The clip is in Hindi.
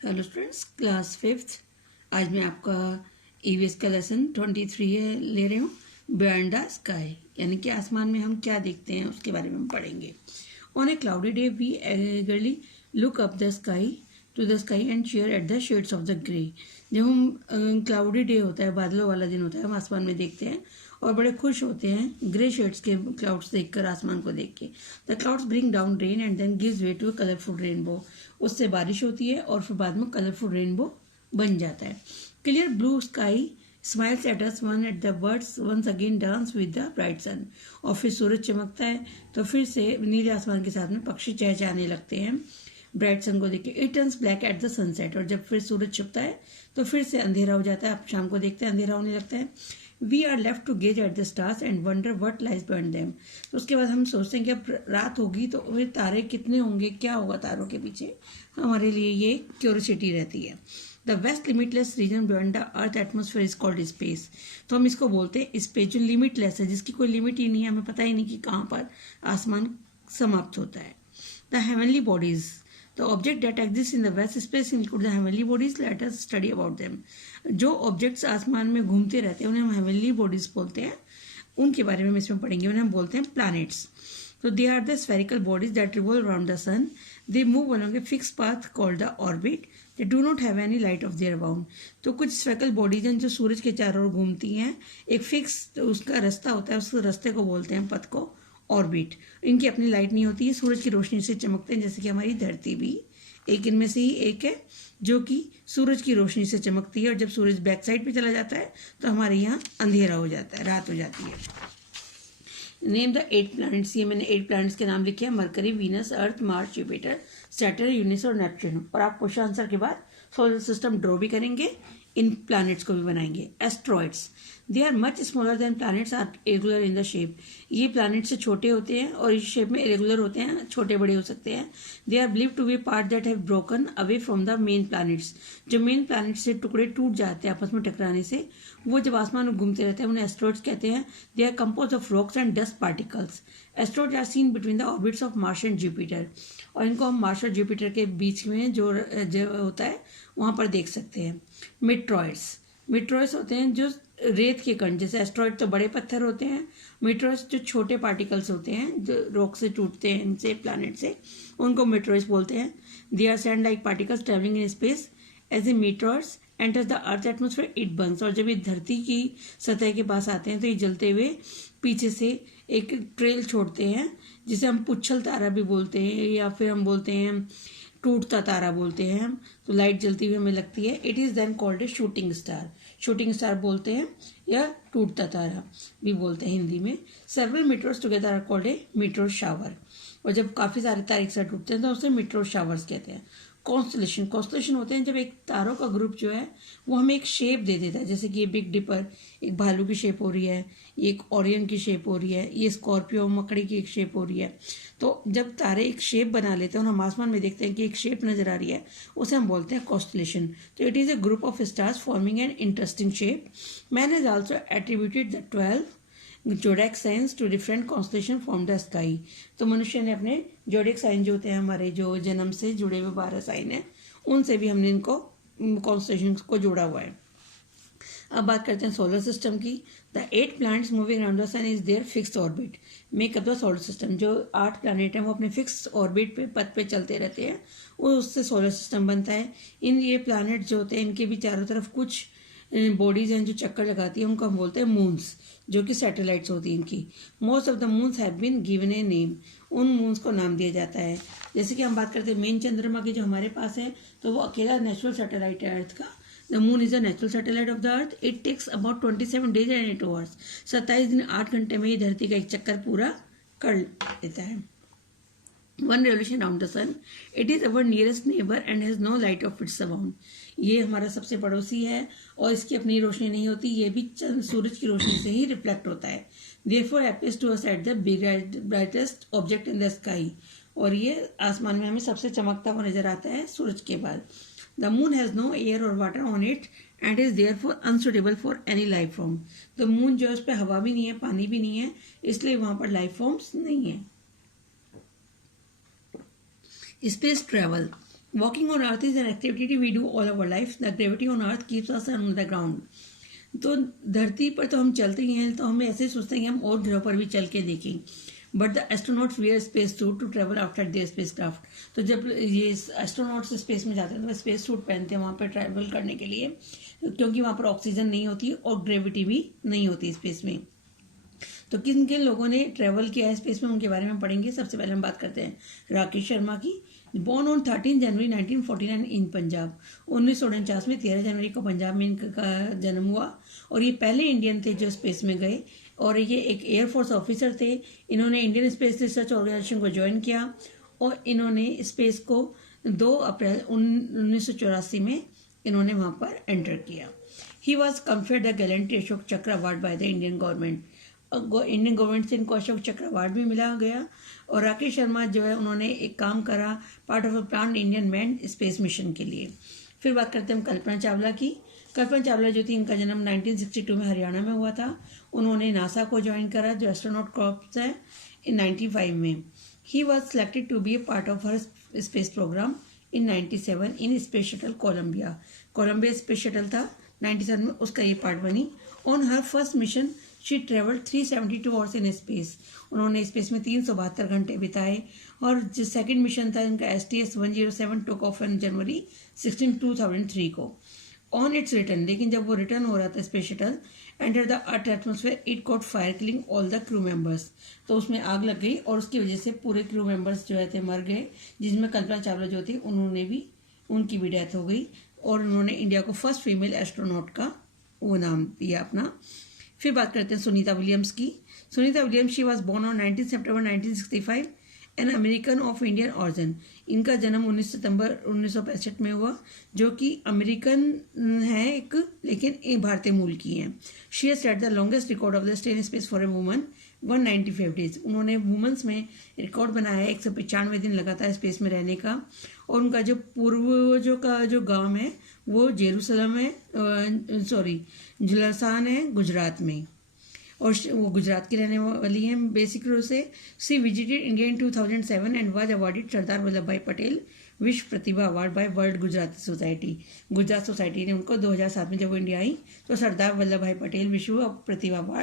Hello students, class fifth. आज मैं आपका ईवीएस का लेसन 23 ले रही हूँ। बियॉन्ड द स्काई, यानी कि आसमान में हम क्या देखते हैं उसके बारे में हम पढ़ेंगे। On a cloudy day we eagerly look up the sky to the sky and cheer at the shades of the grey. जब हम क्लाउडी डे होता है, बादलों वाला दिन होता है, हम आसमान में देखते हैं और बड़े खुश होते हैं ग्रे शेड्स के क्लाउड्स देखकर, आसमान को देख के। The clouds bring down rain and then gives way to colourful rainbow. उससे बारिश होती है और फिर बाद में कलरफुल रेनबो बन जाता है। Clear blue sky smiles at us one at the birds once again dance with the bright sun. और फिर सूरज चमकता है तो फिर से नीले आसमान के साथ में पक्षी चहचहाने लगते हैं ब्राइट सन को देख के। It turns black at the sunset. और जब फिर सूरज छिपता है तो फिर से अंधेरा हो जाता है। आप शाम को देखते हैं अंधेरा होने लगता है। We are left to gaze at the stars and wonder what lies behind them. तो उसके बाद हम सोचते हैं कि अब रात होगी तो फिर तारे कितने होंगे, क्या होगा तारों के पीछे, हमारे लिए ये क्यूरियोसिटी रहती है। The vast limitless region beyond the earth atmosphere is called space. तो हम इसको बोलते हैं स्पेस, जो लिमिटलेस है, जिसकी कोई लिमिट ही नहीं है, हमें पता ही नहीं कि कहाँ पर आसमान समाप्त होता है। The heavenly bodies, the object that exists in the vast space include the heavenly bodies. Let us study about them. जो ऑब्जेक्ट्स आसमान में घूमते रहते हैं उन्हें हम हेवनली बॉडीज बोलते हैं, उनके बारे में हम इसमें पढ़ेंगे। उन्हें हम बोलते हैं प्लैनेट्स। तो they are the spherical bodies that revolve around the sun. They move along a fix path called the orbit. They do not have any light of their abound. तो कुछ स्फेरिकल बॉडीज हैं जो सूरज के चारों ओर घूमती हैं, एक फिक्स उसका रास्ता होता है, उस रास्ते को बोलते हैं, पथ को, ऑर्बिट। इनकी अपनी लाइट नहीं होती है, सूरज की रोशनी से चमकते हैं, जैसे कि हमारी धरती भी एक इनमें से ही एक है जो कि सूरज की रोशनी से चमकती है। और जब सूरज बैक साइड पे चला जाता है तो हमारे यहाँ अंधेरा हो जाता है, रात हो जाती है। Name the 8 planets. ये मैंने 8 प्लैनेट्स के नाम लिखे हैं: मरकरी, वीनस, अर्थ, मार्स, जुपिटर, सैटर्न, यूरेनस और नेपच्यून। और आप क्वेश्चन आंसर के बाद सोलर सिस्टम ड्रॉ भी करेंगे, इन प्लैनेट्स को भी बनाएंगे। Asteroids, they are much smaller than planets, are irregular in the shape. ये प्लैनेट से छोटे होते हैं और इस शेप में इरेगुलर होते हैं, छोटे बड़े हो सकते हैं। They are believe to be part that have broken away from the main planets. जो मेन प्लैनेट से टुकड़े टूट जाते हैं आपस में टकराने से, वो जब आसमान में घूमते रहते हैं उन्हें एस्ट्रॉइड्स कहते हैं। They are compose of rocks and dust particles. Asteroids are seen between the orbits of Mars and Jupiter. और इनको हम मार्स और जुपिटर के बीच में जो होता है वहाँ पर देख सकते हैं। मिट्रॉइड्स, मिट्रॉइड्स होते हैं जो रेत के कण, जैसे एस्ट्रॉइड तो बड़े पत्थर होते हैं, मिट्रॉइड्स जो छोटे पार्टिकल्स होते हैं जो रॉक से टूटते हैं, इनसे प्लैनेट से, उनको मिट्रॉइड्स बोलते हैं। They are sand like particles travelling in space. As a meteoroids enters the earth atmosphere it burns. और जब ये धरती की सतह के पास आते हैं तो ये जलते हुए पीछे से एक ट्रेल छोड़ते हैं, जिसे हम पुच्छल तारा भी बोलते हैं, या फिर हम बोलते हैं टूटता तारा बोलते हैं हम। तो लाइट जलती हुई हमें लगती है। It is then called a shooting star. Shooting star बोलते हैं या टूटता तारा भी बोलते हैं हिंदी में। Several meteors together are called a meteors shower. और जब काफ़ी सारे तारे एक साथ टूटते हैं तो उसे मीटरोस शावर्स कहते हैं। कॉन्स्टलेशन, कॉन्स्टलेशन होते हैं जब एक तारों का ग्रुप जो है वो हमें एक शेप दे देता है, जैसे कि ये बिग डिपर एक भालू की शेप हो रही है, ये एक ओरियन की शेप हो रही है, ये स्कॉर्पियो मकड़ी की एक शेप हो रही है। तो जब तारे एक शेप बना लेते हैं और हम आसमान में देखते हैं कि एक शेप नजर आ रही है, उसे हम बोलते हैं कॉन्स्टलेशन। तो it is a group of stars forming an interesting shape. Man has also attributed the 12 zodiac signs to different constellation from the sky. तो मनुष्य ने अपने जोडेक साइन जो होते हैं, हमारे जो जन्म से जुड़े हुए 12 साइन हैं, उनसे भी हमने इनको कॉन्स्टलेशन को जोड़ा हुआ है। अब बात करते हैं सोलर सिस्टम की। The 8 planets moving around the sun is their fix orbit make up the solar system. जो 8 प्लैनेट हैं वो अपने फिक्स ऑर्बिट पे, पथ पे चलते रहते हैं, वो उससे सोलर सिस्टम बनता है। इन ये प्लैनेट जो होते हैं इनके भी चारों तरफ कुछ बॉडीज हैं जो चक्कर लगाती है, उनको हम बोलते हैं मून्स, जो कि सैटेलाइट्स होती हैं इनकी। Most of the moons have been given a name. उन मून्स को नाम दिया जाता है। जैसे कि हम बात करते हैं मेन चंद्रमा की जो हमारे पास है, तो वो अकेला नेचुरल सैटेलाइट है अर्थ का। The moon is a natural satellite of the earth. It takes about 27 days and 8 hours। 27 दिन 8 घंटे में ये धरती का एक चक्कर पूरा कर लेता है। One revolution around the sun. It is our nearest neighbour and has no light of its abound. ये हमारा सबसे पड़ोसी है और इसकी अपनी रोशनी नहीं होती, ये भी सूरज की रोशनी से ही रिफ्लेक्ट होता है। Therefore appears to us at the brightest object in the sky. और ये आसमान में हमें सबसे चमकता हुआ नजर आता है सूरज के बाद। The moon has no air और water on it and is therefore unsuitable for any life form. तो मून जो है उस पर हवा भी नहीं है, पानी भी नहीं है, इसलिए वहां पर लाइफ फॉर्म्स नहीं है। Space travel, walking on earth is an activity we do all over life. The gravity on earth keeps us on the ground. तो धरती पर तो हम चलते ही हैं, तो हम ऐसे सोचते हैं कि हम और ग्रह पर भी चल के देखें. But the astronauts wear space suit to travel after their space craft. तो जब ये एस्ट्रोनॉट्स स्पेस में जाते हैं तो स्पेस सूट पहनते हैं वहाँ पर ट्रैवल करने के लिए, क्योंकि वहाँ पर ऑक्सीजन नहीं होती और ग्रेविटी भी नहीं होती स्पेस में. तो किन किन लोगों ने ट्रैवल किया है स्पेस में, उनके बारे में पढ़ेंगे. सबसे पहले हम बात करते हैं राकेश शर्मा की. बॉर्न ऑन 13 जनवरी 1949 इन पंजाब. 1949 में 13 जनवरी को पंजाब में इनका जन्म हुआ. और ये पहले इंडियन थे जो स्पेस में गए, और ये एक एयरफोर्स ऑफिसर थे. इन्होंने इंडियन स्पेस रिसर्च ऑर्गेनाइजेशन को ज्वाइन किया और इन्होंने स्पेस को 2 अप्रैल 1984 में इन्होंने वहाँ पर एंटर किया. He was conferred the gallantry Ashok Chakra award by the Indian government. Indian government से इनको अशोक चक्र अवार्ड भी मिला गया. और राकेश शर्मा जो है उन्होंने एक काम करा part of a plan Indian man space mission के लिए. फिर बात करते हैं हम कल्पना चावला की. कल्पना चावला जो थी, इनका जन्म 1962 में हरियाणा में हुआ था. उन्होंने नासा को ज्वाइन करा जो एस्ट्रोनॉट कॉर्प्स है इन 95 में. He was selected to be a part of her space program in 97 in space shuttle Columbia. Columbia space shuttle था 97 में, उसका ये पार्ट बनी. On her first mission she travelled 372 hours in space. उन्होंने स्पेस में 372 घंटे बिताए. और जो सेकंड मिशन था इनका STS-107 टुक ऑफ इन जनवरी 16, 2003 को. ऑन इट्स रिटर्न, लेकिन जब वो रिटर्न हो रहा था space shuttle, enter the earth atmosphere, it caught fire killing all the crew members. तो उसमें आग लग गई और उसकी वजह से पूरे क्रू मेंबर्स जो है थे मर गए, जिसमें कल्पना चावला जो थी उनकी भी डेथ हो गई. और उन्होंने इंडिया को फर्स्ट फीमेल एस्ट्रोनॉट का वो नाम दिया अपना. फिर बात करते हैं सुनीता विलियम्स की. Sunita Williams she was born on 19 September 1965, an American of Indian origin. इनका जन्म 19 सितंबर 1965 में हुआ, जो कि अमेरिकन है एक, लेकिन भारतीय मूल की हैं. She has set the longest record of the stay in space for a woman 195 days. उन्होंने वुमेंस में रिकॉर्ड बनाया है 195 दिन लगातार स्पेस में रहने का. और उनका जो पूर्वजों का जो गांव है वो जेरूसलम है, जुलसान है गुजरात में, और वो गुजरात की रहने वाली हैं बेसिक रूप से. She visited India in 2007 and was awarded Sardar Vallabh Bhai Patel Vishwa Pratibha award by world Gujarati society. Gujarat society ने उनको 2007 में जब वो इंडिया आई तो सरदार वल्लभ भाई पटेल विश्व प्रतिभा अवार्ड